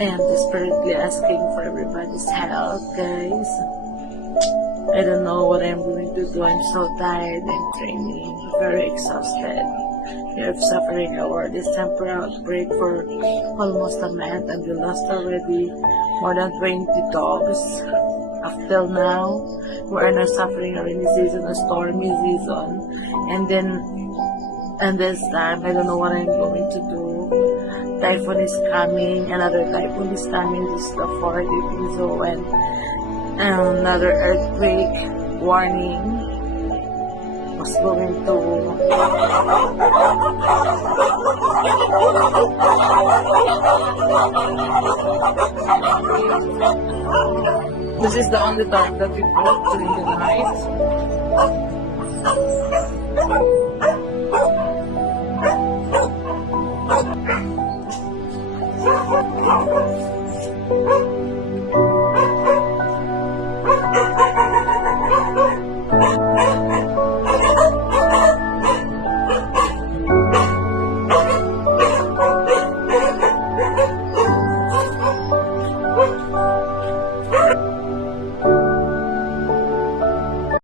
I am desperately asking for everybody's help, guys. I don't know what I'm going to do. I'm so tired. I'm training, very exhausted. We are suffering our December outbreak for almost a month, and we lost already more than 20 dogs. Up till now, we are now suffering a rainy season, a stormy season, and this time, I don't know what I'm going to do. Typhoon is coming, another typhoon is coming. This is the fourth episode, and another earthquake warning was going to this is the only time that we work during the night.